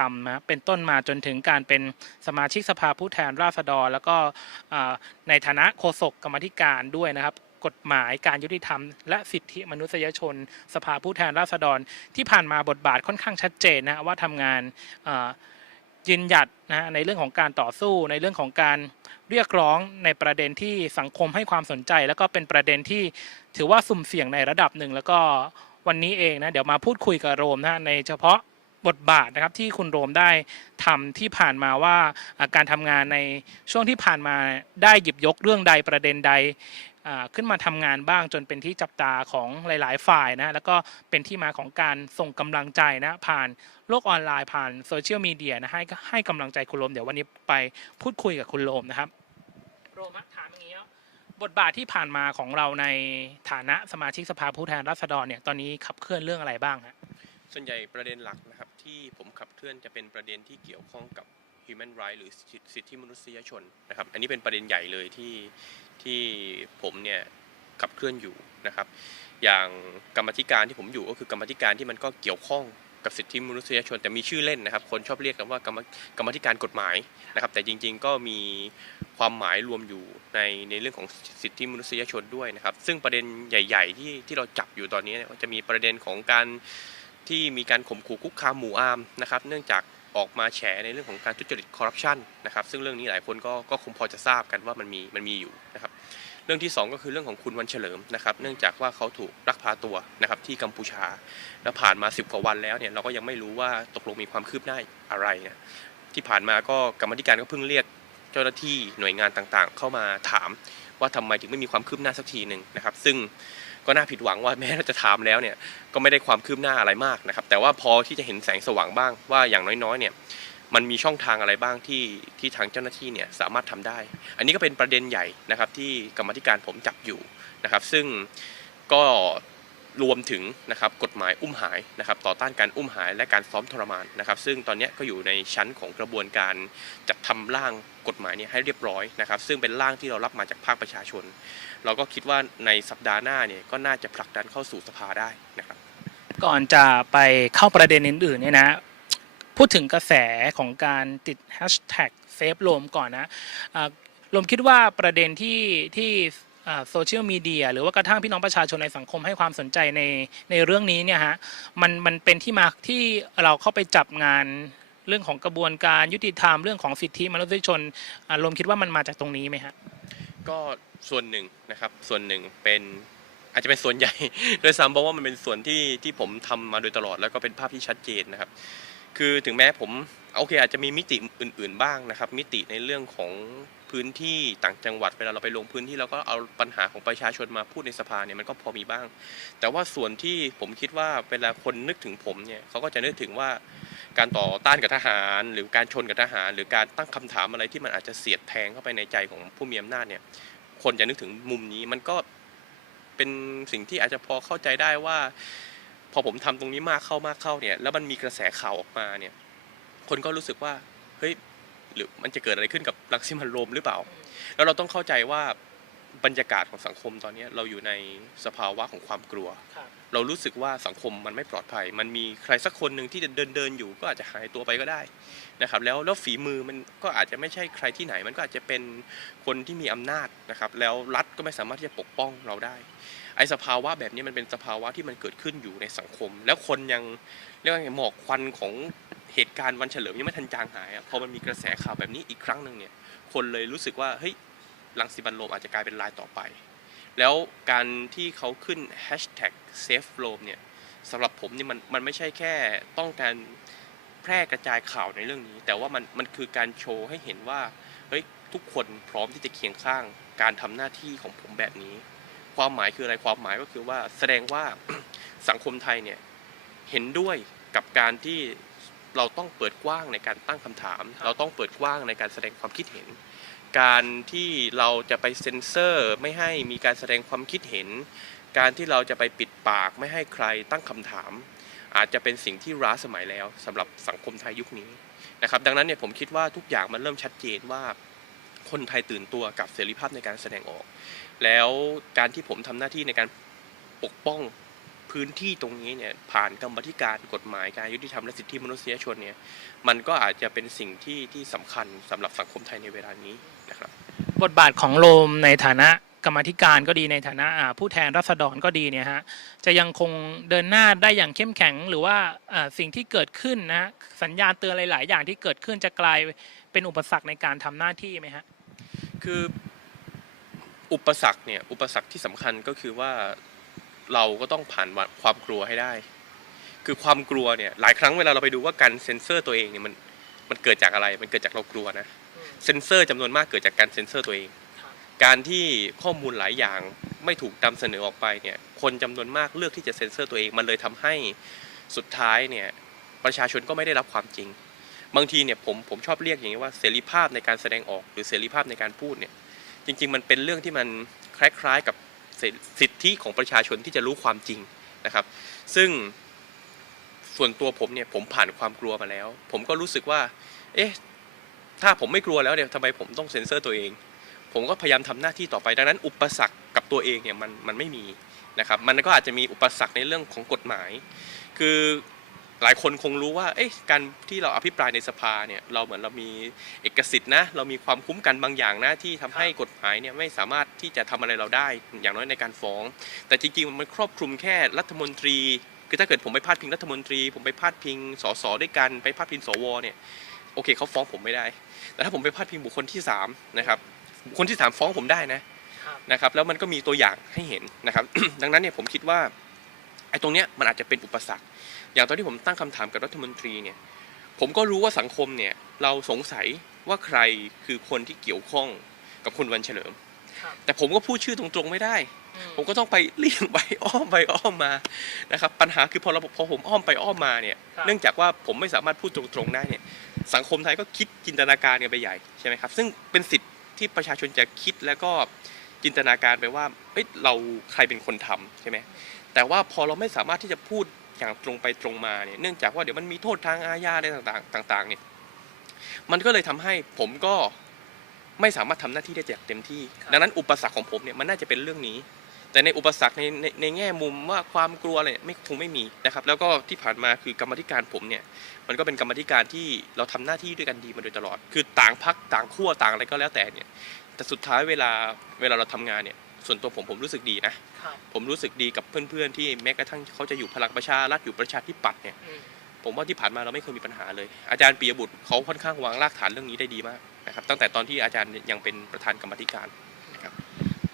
กรรมนะเป็นต้นมาจนถึงการเป็นสมาชิกสภาผู้แทนราษฎร แล้วก็ในฐานะโฆษกกรรมธิการด้วยนะครับกฎหมายการยุติธรรม และสิทธิมนุษยชน สภาผู้แทนราษฎร ที่ผ่านมาบทบาทค่อนข้างชัดเจนนะว่าทำงานยืนหยัดนะในเรื่องของการต่อสู้ในเรื่องของการเรียกร้องในประเด็นที่สังคมให้ความสนใจ แล้วก็เป็นประเด็นที่ถือว่าสุ่มเสี่ยงในระดับหนึ่ง แล้วก็วันนี้เองนะเดี๋ยวมาพูดคุยกับโรมนะในเฉพาะ บทบาทนะครับที่คุณโรมได้ทำที่ผ่านมาว่าการทำงานในช่วงที่ผ่านมาได้หยิบยกเรื่องใดประเด็นใดขึ้นมาทำงานบ้างจนเป็นที่จับตาของหลาย ๆ ฝ่ายนะแล้วก็เป็นที่มาของการส่งกำลังใจนะผ่านโลกออนไลน์ผ่านโซเชียลมีเดียนะให้ให้กำลังใจคุณโรมเดี๋ยววันนี้ไปพูดคุยกับคุณโรมนะครับโรมถามอย่างนี้บบทบาทที่ผ่านมาของเราในฐานะสมาชิกสภาผู้แทนราษฎรเนี่ยตอนนี้ขับเคลื่อนเรื่องอะไรบ้างฮะ ส่วนใหญ่ประเด็นหลักนะครับที่ผมขับเคลื่อนจะเป็นประเด็นที่เกี่ยวข้องกับ human right หรือสิทธิมนุษยชนนะครับอันนี้เป็นประเด็นใหญ่เลยที่ที่ผมเนี่ยขับเคลื่อนอยู่นะครับ อย่างกรรมธิการที่ผมอยู่ก็คือกรรมธิการที่มันก็เกี่ยวข้องกับสิทธิมนุษยชนแต่มีชื่อเล่นนะครับ คนชอบเรียกกันว่ากรรมกรรมธิการกฎหมายนะครับ แต่จริงๆก็มีความหมายรวมอยู่ในในเรื่องของสิทธิมนุษยชนด้วยนะครับ ซึ่งประเด็นใหญ่ ๆ ที่ที่เราจับอยู่ตอนนี้เนี่ยก็จะมีประเด็นของการ ที่มีการข่มขู่คุกคามหมู่อามนะครับ เนื่องจากออกมาแฉในเรื่องของการทุจริตคอร์รัปชันนะครับ ซึ่งเรื่องนี้หลายคนก็ก็คงพอจะทราบกันว่ามันมีมันมีอยู่นะครับ เรื่องที่สองก็คือเรื่องของคุณวันเฉลิมนะครับ เนื่องจากว่าเขาถูกลักพาตัวนะครับที่กัมพูชา แล้วผ่านมา 10 กว่าวันแล้วเนี่ยเราก็ยังไม่รู้ว่าตกลงมีความคืบหน้าอะไรนะที่ผ่านมาก็กรรมธิการก็เพิ่งเรียกเจ้าหน้าที่หน่วยงานต่างๆ เข้ามาถามว่าทำไมถึงไม่มีความคืบหน้าสักทีหนึ่งนะครับ ซึ่ง ก็น่าผิดหวังว่าแม้เราจะถามแล้วเนี่ยก็ไม่ได้ความคืบหน้าอะไรมากนะครับ แต่ว่าพอที่จะเห็นแสงสว่างบ้างว่าอย่างน้อยๆเนี่ยมันมีช่องทางอะไรบ้างที่ที่ทางเจ้าหน้าที่เนี่ยสามารถทำได้ อันนี้ก็เป็นประเด็นใหญ่นะครับที่กรรมธิการผมจับอยู่นะครับ ซึ่งก็รวมถึงนะครับกฎหมายอุ้มหายนะครับต่อต้านการอุ้มหายและการซ้อมทรมานนะครับ ซึ่งตอนนี้ก็อยู่ในชั้นของกระบวนการจัดทำร่างกฎหมายนี้ให้เรียบร้อยนะครับ ซึ่งเป็นร่างที่เรารับมาจากภาคประชาชน เราก็คิดว่าในสัปดาห์หน้าเนี่ยก็น่าจะผลักดันเข้าสู่สภาได้นะครับ ก่อนจะไปเข้าประเด็นอื่นๆเนี่ยนะ พูดถึงกระแสของการติดแฮชแท็กเซฟโลมก่อนนะอ่าโลมคิดว่าประเด็นที่ที่โซเชียลมีเดียหรือว่ากระทั่งพี่น้องประชาชนในสังคมให้ความสนใจในในเรื่องนี้เนี่ยฮะมันมันเป็นที่มาที่เราเข้าไปจับงานเรื่องของกระบวนการยุติธรรมเรื่องของสิทธิมนุษยชนอ่าโลมคิดว่ามันมาจากตรงนี้ไหมฮะ ก็ส่วนหนึ่งนะครับ ส่วนหนึ่งเป็นอาจจะเป็นส่วนใหญ่โดยซ้ำเพราะว่ามันเป็นส่วนที่ที่ผมทำมาโดยตลอดแล้วก็เป็นภาพที่ชัดเจนนะครับ คือถึงแม้ผมโอเคอาจจะมีมิติอื่น ๆบ้างนะครับ มิติในเรื่องของพื้นที่ต่างจังหวัดเวลาเราไปลงพื้นที่เราก็เอาปัญหาของประชาชนมาพูดในสภาเนี่ยมันก็พอมีบ้าง แต่ว่าส่วนที่ผมคิดว่าเวลาคนนึกถึงผมเนี่ยเขาก็จะนึกถึงว่า การต่อต้านกับทหาร หรือการชนกับทหาร หรือการตั้งคำถามอะไรที่มันอาจจะเสียดแทงเข้าไปในใจของผู้มีอำนาจเนี่ย คนจะนึกถึงมุมนี้มันก็เป็นสิ่งที่อาจจะพอเข้าใจได้ว่า พอผมทำตรงนี้มากเข้ามากเข้าเนี่ย แล้วมันมีกระแสข่าวออกมาเนี่ย คนก็รู้สึกว่าเฮ้ยหรือมันจะเกิดอะไรขึ้นกับรังสิมันโรมหรือเปล่า แล้วเราต้องเข้าใจว่า บรรยากาศของสังคมตอนนี้เราอยู่ในสภาวะของความกลัว เรารู้สึกว่าสังคมมันไม่ปลอดภัย มันมีใครสักคนหนึ่งที่จะเดินเดินๆอยู่ก็อาจจะหายตัวไปก็ได้นะครับ แล้วแล้วฝีมือมันก็อาจจะไม่ใช่ใครที่ไหน มันก็อาจจะเป็นคนที่มีอำนาจนะครับ แล้วรัฐก็ไม่สามารถที่จะปกป้องเราได้ ไอ้สภาวะแบบนี้มันเป็นสภาวะที่มันเกิดขึ้นอยู่ในสังคม แล้วคนยังเรียกว่าไงหมอกควันของเหตุการณ์วันเฉลิมยังไม่ทันจางหายอะพอมันมีกระแสข่าวแบบนี้อีกครั้งหนึ่งเนี่ย คนเลยรู้สึกว่าเฮ้ย ลังสิบันโรมอาจจะกลายเป็นรายต่อไป แล้วการที่เขาขึ้น hashtag safe roam เนี่ยสำหรับผมนี่มันมันไม่ใช่แค่ต้องการแพร่กระจายข่าวในเรื่องนี้ แต่ว่ามันมันคือการโชว์ให้เห็นว่าเฮ้ยทุกคนพร้อมที่จะเคียงข้างการทำหน้าที่ของผมแบบนี้ ความหมายคืออะไรความหมายก็คือว่าแสดงว่าสังคมไทยเนี่ยเห็นด้วยกับการที่เราต้องเปิดกว้างในการตั้งคำถาม เราต้องเปิดกว้างในการแสดงความคิดเห็น การที่เราจะไปเซ็นเซอร์ไม่ให้มีการแสดงความคิดเห็น การที่เราจะไปปิดปากไม่ให้ใครตั้งคำถาม อาจจะเป็นสิ่งที่ล้าสมัยแล้วสำหรับสังคมไทยยุคนี้นะครับดังนั้นเนี่ยผมคิดว่าทุกอย่างมันเริ่มชัดเจนว่าคนไทยตื่นตัวกับเสรีภาพในการแสดงออก แล้วการที่ผมทำหน้าที่ในการปกป้องพื้นที่ตรงนี้เนี่ยผ่านกรรมธิการกฎหมายการยุติธรรมและสิทธิมนุษยชนเนี่ยมันก็อาจจะเป็นสิ่งที่ที่สำคัญสำหรับสังคมไทยในเวลานี้ นะครับบทบาทของโรมในฐานะกรรมาธิการก็ดีในฐานะอ่าผู้แทนราษฎรก็ดีเนี่ยฮะจะยังคงเดินหน้าได้อย่างเข้มแข็งหรือว่าอ่าสิ่งที่เกิดขึ้นนะฮะสัญญาณเตือนหลาย ๆ อย่างที่เกิดขึ้นจะกลายเป็นอุปสรรคในการทำหน้าที่ไหมฮะคืออุปสรรคเนี่ยอุปสรรคที่สำคัญก็คือว่าเราก็ต้องผ่านความกลัวให้ได้ คือความกลัวเนี่ยหลายครั้งเวลาเราไปดูว่าการเซ็นเซอร์ตัวเองเนี่ยมันมันเกิดจากอะไรมันเกิดจากเรากลัวนะ เซ็นเซอร์จำนวนมากเกิดจากการเซ็นเซอร์ตัวเองครับการที่ข้อมูลหลายอย่างไม่ถูกนำเสนอออกไปเนี่ยคนจำนวนมากเลือกที่จะเซ็นเซอร์ตัวเองมันเลยทำให้สุดท้ายเนี่ยประชาชนก็ไม่ได้รับความจริง บางทีเนี่ยผมผมชอบเรียกอย่างนี้ว่าเสรีภาพในการแสดงออกหรือเสรีภาพในการพูดเนี่ยจริง ๆ มันเป็นเรื่องที่มันคล้ายๆกับเสรีสิทธิของประชาชนที่จะรู้ความจริงนะครับ ซึ่ง ส่วนตัวผมเนี่ยผมผ่านความกลัวมาแล้ว ผมก็รู้สึกว่า เอ๊ะ ถ้าผมไม่กลัวแล้วเนี่ยทำไมผมต้องเซ็นเซอร์ตัวเอง ผมก็พยายามทำหน้าที่ต่อไปดังนั้น อุปสรรคกับตัวเองเนี่ยมันมันไม่มีนะครับมันก็อาจจะมีอุปสรรคในเรื่องของกฎหมาย คือหลายคนคงรู้ว่าเอ๊ะการที่เราอภิปรายในสภาเนี่ยเราเหมือนเรามีเอกสิทธิ์นะเรามีความคุ้มกันบางอย่างนะที่ทำให้กฎหมายเนี่ยไม่สามารถที่จะทำอะไรเราได้อย่างน้อยในการฟ้อง แต่จริงๆมันครอบคลุมแค่รัฐมนตรีคือถ้าเกิดผมไปพาดพิงรัฐมนตรี ผมไปพาดพิงสสด้วยกันไปพาดพิงสวเนี่ย โอเคเขาฟ้องผมไม่ได้ แต่ถ้าผมไปพาดพิงบุคคลที่สามนะครับบุคคลที่สามฟ้องผมได้นะครับนะครับแล้วมันก็มีตัวอย่างให้เห็นนะครับ ดังนั้นเนี่ยผมคิดว่าไอ้ตรงเนี้ยมันอาจจะเป็นอุปสรรค อย่างตอนที่ผมตั้งคำถามกับรัฐมนตรีเนี่ยผมก็รู้ว่าสังคมเนี่ยเราสงสัยว่าใครคือคนที่เกี่ยวข้องกับคุณวันเฉลิมครับแต่ผมก็พูดชื่อตรงๆไม่ได้ ผมก็ต้องไปเลี่ยงไปอ้อมไปอ้อมมานะครับปัญหาคือพอเราพอผมอ้อมไปอ้อมมาเนี่ยครับเนื่องจากว่าผมไม่สามารถพูดตรงๆได้เนี่ย สังคมไทยก็คิดจินตนาการกันไปใหญ่ใช่ไหมครับซึ่งเป็นสิทธิ์ที่ประชาชนจะคิดแล้วก็จินตนาการไปว่าเอ้ยเราใครเป็นคนทำใช่ไหมแต่ว่าพอเราไม่สามารถที่จะพูดอย่างตรงไปตรงมาเนี่ยเนื่องจากว่าเดี๋ยวมันมีโทษทางอาญาอะไรต่างๆต่างๆเนี่ยมันก็เลยทำให้ผมก็ไม่สามารถทำหน้าที่ได้อย่างเต็มที่ ดังนั้นอุปสรรคของผมเนี่ยมันน่าจะเป็นเรื่องนี้ แต่ในอุปสรรคในในในแง่มุมว่าความกลัวอะไรเนี่ยไม่คงไม่มีนะครับ แล้วก็ที่ผ่านมาคือกรรมาธิการผมเนี่ยมันก็เป็นกรรมาธิการที่เราทำหน้าที่ด้วยกันดีมาโดยตลอด คือต่างพักต่างขั้วต่างอะไรก็แล้วแต่เนี่ยแต่สุดท้ายเวลาเวลาเราทำงานเนี่ยส่วนตัวผมผมรู้สึกดีนะครับผมรู้สึกดีกับเพื่อนๆที่แม้กระทั่งเขาจะอยู่พลังประชารัฐอยู่ประชาธิปัตย์เนี่ยอืมผมว่าที่ผ่านมาเราไม่เคยมีปัญหาเลย อาจารย์ปียบุตรเขาค่อนข้างวางรากฐานเรื่องนี้ได้ดีมากนะครับตั้งแต่ตอนที่อาจารย์ยังเป็นประธานกรรมาธิการ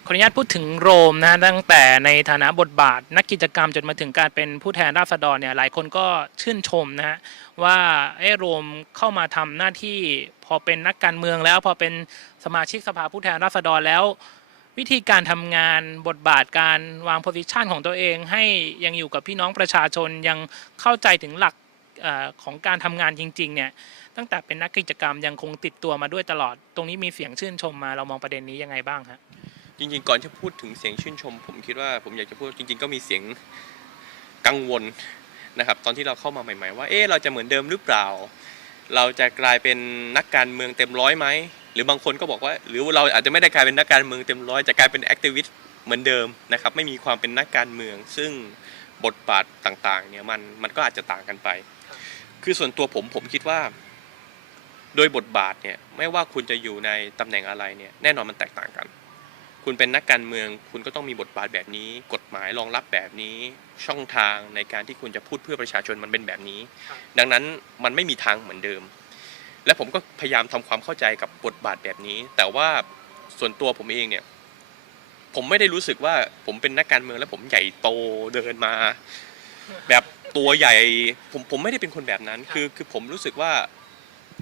ขออนุญาตพูดถึงโรมนะตั้งแต่ในฐานะบทบาท นักกิจกรรมจนมาถึงการเป็นผู้แทนราษฎรเนี่ยหลายคนก็ชื่นชมนะฮะว่าเออโรมเข้ามาทำหน้าที่พอเป็นนักการเมืองแล้ว พอเป็นสมาชิกสภาผู้แทนราษฎรแล้ว วิธีการทำงานบทบาทการวางโพสิชันของตัวเอง ให้ยังอยู่กับพี่น้องประชาชนยังเข้าใจถึงหลักของการทำงานจริง ๆ เนี่ยตั้งแต่เป็นนักกิจกรรมยังคงติดตัวมาด้วยตลอด ตรงนี้มีเสียงชื่นชมมาเรามองประเด็นนี้ยังไงบ้างฮะ จริง ๆ ก่อนจะพูดถึงเสียงชื่นชม ผมคิดว่าผมอยากจะพูดจริง ๆ ก็มีเสียงกังวลนะครับ ตอนที่เราเข้ามาใหม่ ๆ ว่าเอ๊ะเราจะเหมือนเดิมหรือเปล่า เราจะกลายเป็นนักการเมืองเต็มร้อยไหมหรือบางคนก็บอกว่า หรือเราอาจจะไม่ได้กลายเป็นนักการเมืองเต็มร้อยจะกลายเป็นแอคทิวิสต์เหมือนเดิมนะครับ ไม่มีความเป็นนักการเมือง ซึ่งบทบาทต่างๆ เนี่ยมันมันก็อาจจะต่างกันไป คือส่วนตัวผมผมคิดว่า โดยบทบาทเนี่ยไม่ว่าคุณจะอยู่ในตำแหน่งอะไรเนี่ยแน่นอนมันแตกต่างกัน คุณเป็นนักการเมือง คุณก็ต้องมีบทบาทแบบนี้ กฎหมายรองรับแบบนี้ ช่องทางในการที่คุณจะพูดเพื่อประชาชนมันเป็นแบบนี้ครับดังนั้นมันไม่มีทางเหมือนเดิม และผมก็พยายามทำความเข้าใจกับบทบาทแบบนี้ แต่ว่าส่วนตัวผมเองเนี่ย ผมไม่ได้รู้สึกว่าผมเป็นนักการเมืองแล้วผมใหญ่โตเดินมา แบบตัวใหญ่ผมผมไม่ได้เป็นคนแบบนั้น คือคือผมรู้สึกว่า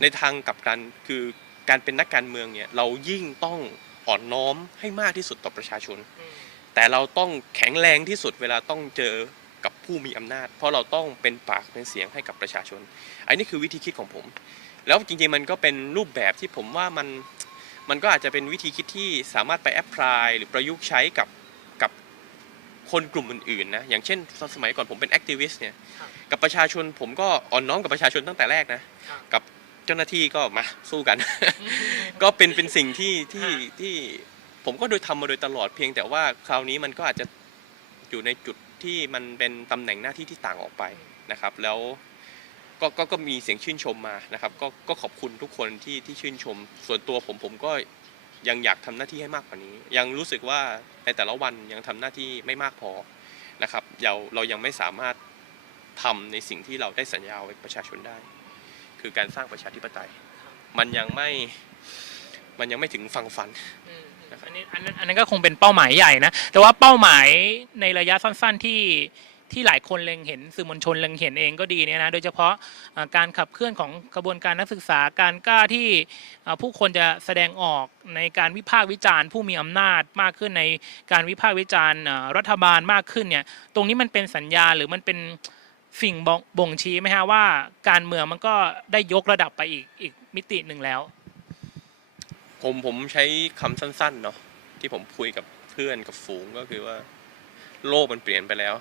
ในทางกลับกันคือการเป็นนักการเมืองเนี่ย เรายิ่งต้อง อ่อนน้อมให้มากที่สุดต่อประชาชน แต่เราต้องแข็งแรงที่สุดเวลาต้องเจอกับผู้มีอำนาจ เพราะเราต้องเป็นปากเป็นเสียงให้กับประชาชน อันนี้คือวิธีคิดของผม แล้วจริงๆมันก็เป็นรูปแบบที่ผมว่ามันมันก็อาจจะเป็นวิธีคิดที่สามารถไปแอพพลายหรือประยุกต์ใช้กับกับคนกลุ่มอื่นๆนะอย่างเช่นตอนสมัยก่อนผมเป็นแอคทิวิสต์เนี่ยครับกับประชาชนผมก็อ่อนน้อมกับประชาชนตั้งแต่แรกนะครับกับ เจ้าหน้าที่ก็มาสู้กัน ก็เป็นเป็นสิ่งที่ที่ที่ผมก็โดยทำมาโดยตลอดเพียงแต่ว่าคราวนี้มันก็อาจจะอยู่ในจุดที่มันเป็นตำแหน่งหน้าที่ที่ต่างออกไปนะครับ แล้วก็ก็ก็มีเสียงชื่นชมมานะครับก็ก็ขอบคุณทุกคนที่ที่ชื่นชม ส่วนตัวผมผมก็ยังอยากทำหน้าที่ให้มากกว่านี้ ยังรู้สึกว่าในแต่ละวันยังทำหน้าที่ไม่มากพอนะครับเราเรายังไม่สามารถทำในสิ่งที่เราได้สัญญาไว้กับประชาชนได้ คือการสร้างประชาธิปไตย มันยังไม่มันยังไม่ถึงฝั่งฝันอันนี้อันนั้นอันนั้นก็คงเป็นเป้าหมายใหญ่นะแต่ว่าเป้าหมายในระยะสั้น ๆที่ที่หลายคนเล็งเห็นสื่อมวลชนเล็งเห็นเองก็ดีเนี่ยนะโดยเฉพาะการขับเคลื่อนของกระบวนการนักศึกษาการกล้าที่ผู้คนจะแสดงออกในการวิพากษ์วิจารณ์ ผู้มีอำนาจมากขึ้นในการวิพากษ์วิจารณ์รัฐบาลมากขึ้นเนี่ยตรงนี้มันเป็นสัญญาหรือมันเป็น สิ่งบ่งบ่งชี้ไหมฮะว่าการเมืองมันก็ได้ยกระดับไปอีกอีกมิติหนึ่งแล้ว ผมผมใช้คำสั้นๆเนาะที่ผมคุยกับเพื่อนกับฝูงก็คือว่า โลกมันเปลี่ยนไปแล้ว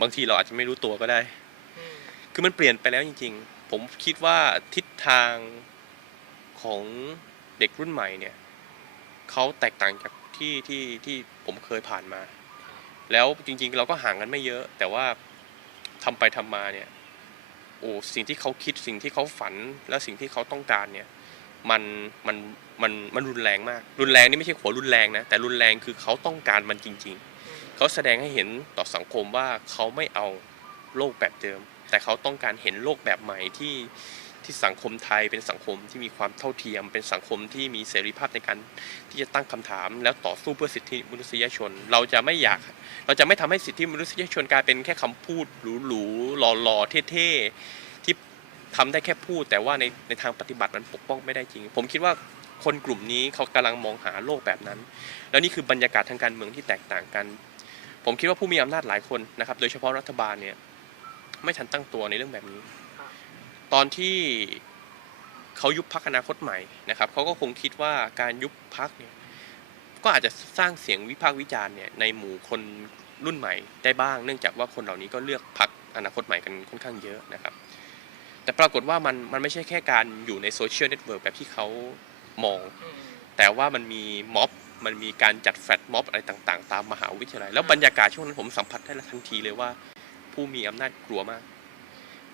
บางทีเราอาจจะไม่รู้ตัวก็ได้ คือมันเปลี่ยนไปแล้วจริง ๆ ผมคิดว่าทิศทางของเด็กรุ่นใหม่เนี่ยเขาแตกต่างจากที่ที่ที่ผมเคยผ่านมา แล้วจริง ๆ เราก็ห่างกันไม่เยอะ แต่ว่า ทำไปทำมาเนี่ยโอ้สิ่งที่เขาคิดสิ่งที่เขาฝันและสิ่งที่เขาต้องการเนี่ยมันมันมันมันรุนแรงมาก รุนแรงนี่ไม่ใช่ขัวรุนแรงนะแต่รุนแรงคือเขาต้องการมันจริง ๆ เขาแสดงให้เห็นต่อสังคมว่าเขาไม่เอาโลกแบบเดิม แต่เขาต้องการเห็นโลกแบบใหม่ที่ ที่สังคมไทยเป็นสังคมที่มีความเท่าเทียม เป็นสังคมที่มีเสรีภาพในการที่จะตั้งคำถาม แล้วต่อสู้เพื่อสิทธิมนุษยชน เราจะไม่อยาก เราจะไม่ทำให้สิทธิมนุษยชนกลายเป็นแค่คำพูดหรูๆหล่อๆเท่ๆที่ทำได้แค่พูด แต่ว่าในในทางปฏิบัติมันปกป้องไม่ได้จริง ผมคิดว่าคนกลุ่มนี้เขากำลังมองหาโลกแบบนั้น แล้วนี่คือบรรยากาศทางการเมืองที่แตกต่างกัน ผมคิดว่าผู้มีอำนาจหลายคนนะครับ โดยเฉพาะรัฐบาลเนี่ยไม่ทันตั้งตัวในเรื่องแบบนี้ ตอนที่เขายุบพักอนาคตใหม่นะครับเขาก็คงคิดว่าการยุบพักเนี่ยก็อาจจะสร้างเสียงวิพากษ์วิจารณ์เนี่ยในหมู่คนรุ่นใหม่ได้บ้าง เนื่องจากว่าคนเหล่านี้ก็เลือกพักอนาคตใหม่กันค่อนข้างเยอะนะครับ แต่ปรากฏว่ามันมันไม่ใช่แค่การอยู่ในโซเชียลเน็ตเวิร์กแบบที่เขามอง แต่ว่ามันมีม็อบมันมีการจัดแฟลตม็อบอะไรต่าง ๆ ตามมหาวิทยาลัย แล้วบรรยากาศช่วงนั้นผมสัมผัสได้ทันทีเลยว่า ผู้มีอำนาจกลัวมาก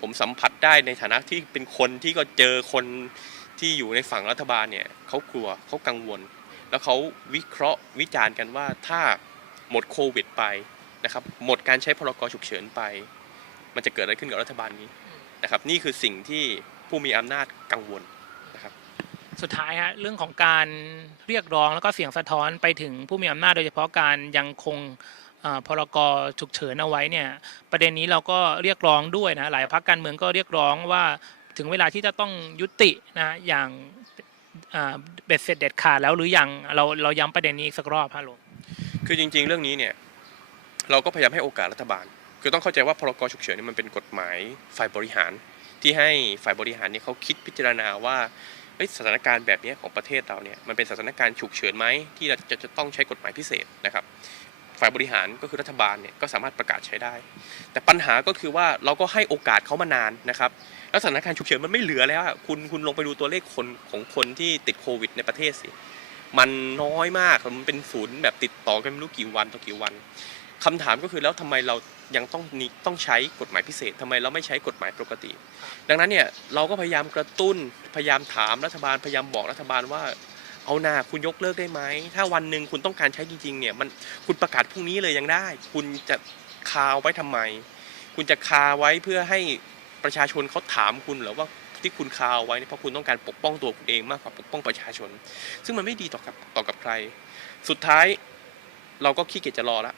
ผมสัมผัสได้ในฐานะที่เป็นคนที่ก็เจอคนที่อยู่ในฝั่งรัฐบาลเนี่ยเขากลัวเขากังวล แล้วเขาวิเคราะห์วิจารณ์กันว่าถ้าหมดโควิดไปนะครับหมดการใช้พรกฉุกเฉินไป มันจะเกิดอะไรขึ้นกับรัฐบาลนี้นะครับนี่คือสิ่งที่ผู้มีอำนาจกังวลนะครับสุดท้ายฮะเรื่องของการเรียกร้องแล้วก็เสียงสะท้อนไปถึงผู้มีอำนาจโดยเฉพาะการยังคง พรกฉุกเฉินเอาไว้เนี่ยประเด็นนี้เราก็เรียกร้องด้วยนะหลายพรรคการเมืองก็เรียกร้องว่าถึงเวลาที่จะต้องยุตินะอย่างอ่าเบ็ดเสร็จเด็ดขาดแล้วหรือยังเราเราย้ำประเด็นนี้อีกสักรอบฮะหลุงคือจริง ๆ เรื่องนี้เนี่ยเราก็พยายามให้โอกาสรัฐบาล คือต้องเข้าใจว่าพรกฉุกเฉินนี่มันเป็นกฎหมายฝ่ายบริหาร ที่ให้ฝ่ายบริหารเนี่ยเขาคิดพิจารณาว่าเฮ้สถานการณ์แบบนี้ของประเทศเราเนี่ยมันเป็นสถานการณ์ฉุกเฉินไหมที่เราจะจะต้องใช้กฎหมายพิเศษนะครับ ฝ่ายบริหารก็คือรัฐบาลเนี่ยก็สามารถประกาศใช้ได้ แต่ปัญหาก็คือว่าเราก็ให้โอกาสเขามานานนะครับแล้วสถานการณ์ฉุกเฉินมันไม่เหลือแล้วอะคุณคุณลงไปดูตัวเลขคนของคนที่ติดโควิดในประเทศสิมันน้อยมากมันเป็นศูนย์แบบติดต่อกันไม่รู้กี่วันต่อกี่วันคำถามก็คือแล้วทำไมเรายังต้องนี่ต้องใช้กฎหมายพิเศษทำไมเราไม่ใช้กฎหมายปกติ ดังนั้นเนี่ยเราก็พยายามกระตุ้นพยายามถามรัฐบาลพยายามบอกรัฐบาลว่า เอาหนาคุณยกเลิกได้ไหม ถ้าวันหนึ่งคุณต้องการใช้จริงๆ เนี่ย มันคุณประกาศพรุ่งนี้เลยยังได้ คุณจะคาไว้ทำไม คุณจะคาไว้เพื่อให้ประชาชนเขาถามคุณหรือว่าที่คุณคาไว้เนี่ยเพราะคุณต้องการปกป้องตัวคุณเองมากกว่าปกป้องประชาชน ซึ่งมันไม่ดีต่อกับต่อกับใคร สุดท้ายเราก็ขี้เกียจจะรอละ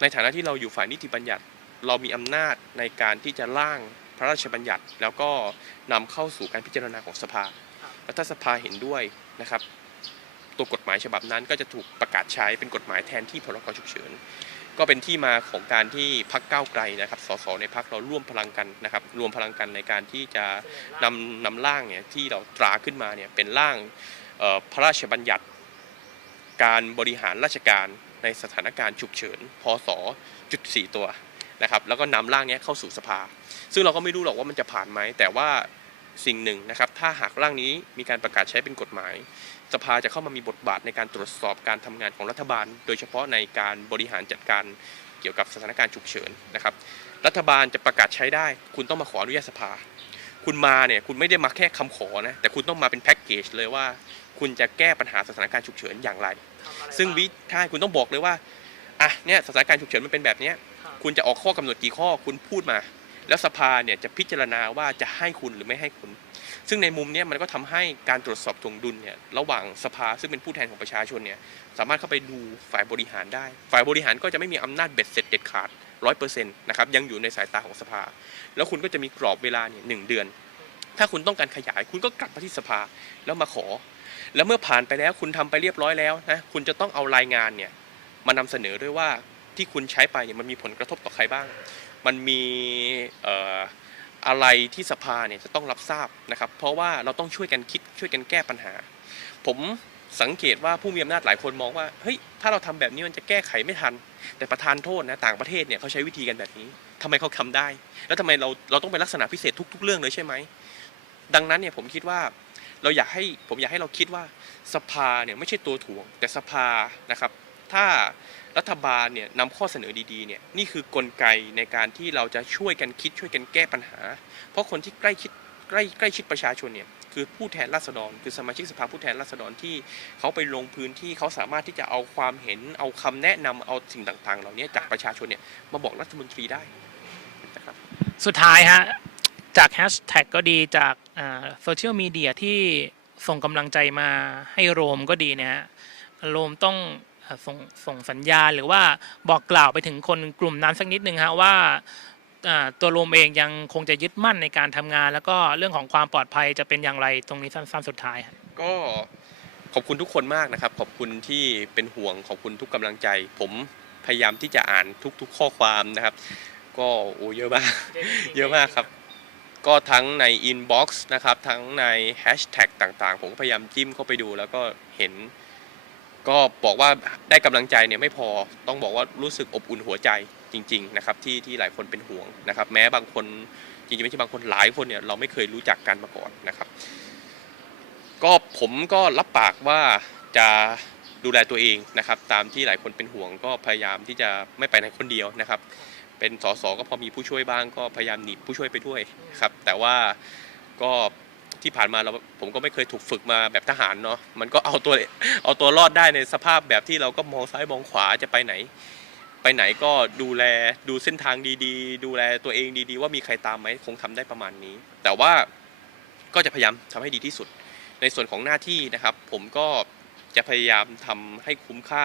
ในฐานะที่เราอยู่ฝ่ายนิติบัญญัติ เรามีอำนาจในการที่จะร่างพระราชบัญญัติ แล้วก็นำเข้าสู่การพิจารณาของสภา แล้วถ้าสภาเห็นด้วยนะครับ ตัวกฎหมายฉบับนั้น ก็จะถูกประกาศใช้เป็นกฎหมายแทนที่พรกฉุกเฉินก็เป็นที่มาของการที่พักเก้าไกลนะครับ สสในพักเราร่วมพลังกันนะครับ รวมพลังกันในการที่จะนำนำร่างเนี่ยที่เราตราขึ้นมาเนี่ยเป็นร่างพระราชบัญญัติ การบริหารราชการในสถานการณ์ฉุกเฉิน พศจุดสี่ตัวนะครับ แล้วก็นำร่างนี้เข้าสู่สภา ซึ่งเราก็ไม่รู้หรอกว่ามันจะผ่านไหมแต่ว่า สิ่งหนึ่งนะครับ ถ้าหากร่างนี้มีการประกาศใช้เป็นกฎหมาย สภาจะเข้ามามีบทบาทในการตรวจสอบการทำงานของรัฐบาล โดยเฉพาะในการบริหารจัดการเกี่ยวกับสถานการณ์ฉุกเฉินนะครับ รัฐบาลจะประกาศใช้ได้ คุณต้องมาขออนุญาตสภา คุณมาเนี่ยคุณไม่ได้มาแค่คำขอนะแต่คุณต้องมาเป็นแพ็กเกจเลยว่า คุณจะแก้ปัญหาสถานการณ์ฉุกเฉินอย่างไร ซึ่งวิธีคุณต้องบอกเลยว่าอะเนี่ยสถานการณ์ฉุกเฉินมันเป็นแบบเนี้ยคุณจะออกข้อกำหนดกี่ข้อคุณพูดมา แล้วสภาเนี่ยจะพิจารณาว่าจะให้คุณหรือไม่ให้คุณ ซึ่งในมุมนี้มันก็ทำให้การตรวจสอบถวงดุลเนี่ยระหว่างสภาซึ่งเป็นผู้แทนของประชาชนเนี่ยสามารถเข้าไปดูฝ่ายบริหารได้ ฝ่ายบริหารก็จะไม่มีอำนาจเบ็ดเสร็จเด็ดขาดร้อยเปอร์เซ็นต์นะครับยังอยู่ในสายตาของสภา แล้วคุณก็จะมีกรอบเวลาเนี่ยหนึ่งเดือน ถ้าคุณต้องการขยายคุณก็กลับมาที่สภาแล้วมาขอ แล้วเมื่อผ่านไปแล้วคุณทำไปเรียบร้อยแล้วนะคุณจะต้องเอารายงานเนี่ยมานำเสนอด้วยว่าที่คุณใช้ไปเนี่ยมันมีผลกระทบต่อใครบ้าง มันมีอะไรที่สภาเนี่ยจะต้องรับทราบนะครับ เพราะว่าเราต้องช่วยกันคิดช่วยกันแก้ปัญหา ผมสังเกตว่าผู้มีอำนาจหลายคนมองว่าเฮ้ยถ้าเราทำแบบนี้มันจะแก้ไขไม่ทัน แต่ประธานโทษนะต่างประเทศเนี่ยเขาใช้วิธีกันแบบนี้ทำไมเขาทำได้ แล้วทำไมเราเราต้องเป็นลักษณะพิเศษทุก ๆ เรื่องเลยใช่ไหมดังนั้นเนี่ยผมคิดว่าเราอยากให้ผมอยากให้เราคิดว่าสภาเนี่ยไม่ใช่ตัวถ่วง แต่สภานะครับ ถ้ารัฐบาลเนี่ยนำข้อเสนอดีๆเนี่ยนี่คือกลไกในการที่เราจะช่วยกันคิดช่วยกันแก้ปัญหา เพราะคนที่ใกล้ชิดใกล้ใกล้ชิดประชาชนเนี่ยคือผู้แทนราษฎร คือสมาชิกสภาผู้แทนราษฎรที่เขาไปลงพื้นที่เขาสามารถที่จะเอาความเห็นเอาคำแนะนำเอาสิ่งต่างๆ เหล่านี้จากประชาชนเนี่ยมาบอกรัฐมนตรีได้นะครับสุดท้ายฮะจากแฮชแท็กก็ดีจากโซเชียลมีเดียที่ส่งกำลังใจมาให้โรมก็ดีเนี่ยฮะโรมต้อง ส่งส่งสัญญาณหรือว่าบอกกล่าวไปถึงคนกลุ่มนั้นสักนิดหนึ่งฮะว่าอ่าตัวโรมเองยังคงจะยึดมั่นในการทำงาน แล้วก็เรื่องของความปลอดภัยจะเป็นอย่างไรตรงนี้สั้นๆสุดท้ายฮะก็ขอบคุณทุกคนมากนะครับ ขอบคุณที่เป็นห่วงขอบคุณทุกกำลังใจ ผมพยายามที่จะอ่านทุก ๆ ข้อความนะครับ ก็โอ้เยอะมากเยอะมากครับ ก็ทั้งในอินบ็อกซ์นะครับทั้งในแฮชแท็กต่างๆ ผมก็พยายามจิ้มเข้าไปดูแล้วก็เห็น ก็บอกว่าได้กำลังใจเนี่ยไม่พอต้องบอกว่ารู้สึกอบอุ่นหัวใจจริงๆนะครับที่ที่หลายคนเป็นห่วงนะครับ แม้บางคนจริงๆไม่ใช่บางคนหลายคนเนี่ยเราไม่เคยรู้จักกันมาก่อนนะครับ ก็ผมก็รับปากว่าจะดูแลตัวเองนะครับ ตามที่หลายคนเป็นห่วงก็พยายามที่จะไม่ไปไหนคนเดียวนะครับ เป็นสสก็พอมีผู้ช่วยบ้างก็พยายามหนีบผู้ช่วยไปด้วยครับ แต่ว่าก็ ที่ผ่านมาเราผมก็ไม่เคยถูกฝึกมาแบบทหารเนาะมันก็เอาตัวเอาตัวรอดได้ในสภาพแบบที่เราก็มองซ้ายมองขวาจะไปไหน ไปไหนก็ดูแลดูเส้นทางดีๆ ดูแลตัวเองดีๆ ว่ามีใครตามไหมคงทำได้ประมาณนี้ แต่ว่าก็จะพยายามทำให้ดีที่สุด ในส่วนของหน้าที่นะครับ ผมก็จะพยายามทำให้คุ้มค่า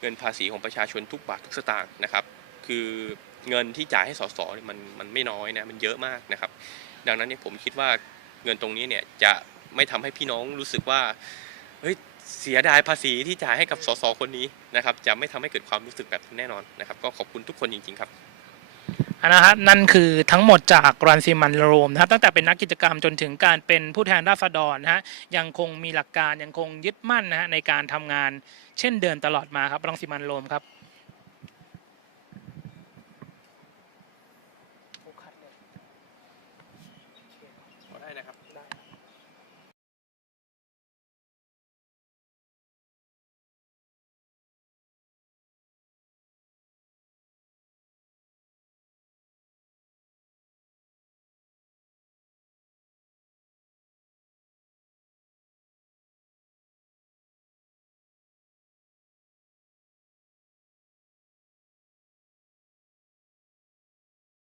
เงินภาษีของประชาชนทุกบาททุกสตางค์นะครับ คือเงินที่จ่ายให้สสมันมันไม่น้อยนะมันเยอะมากนะครับ ดังนั้นเนี่ยผมคิดว่า เงินตรงนี้เนี่ยจะไม่ทำให้พี่น้องรู้สึกว่าเฮ้ยเสียดายภาษีที่จ่ายให้กับสสคนนี้นะครับ จะไม่ทำให้เกิดความรู้สึกแบบแน่นอนนะครับ ก็ขอบคุณทุกคนจริง ๆ ครับนะฮะนั่นคือทั้งหมดจากรันซิมันโรมนะครับตั้งแต่เป็นนักกิจกรรมจนถึงการเป็นผู้แทนราษฎรนะฮะยังคงมีหลักการยังคงยึดมั่นนะฮะในการทำงานเช่นเดิมตลอดมาครับรังสิมันโรมครับ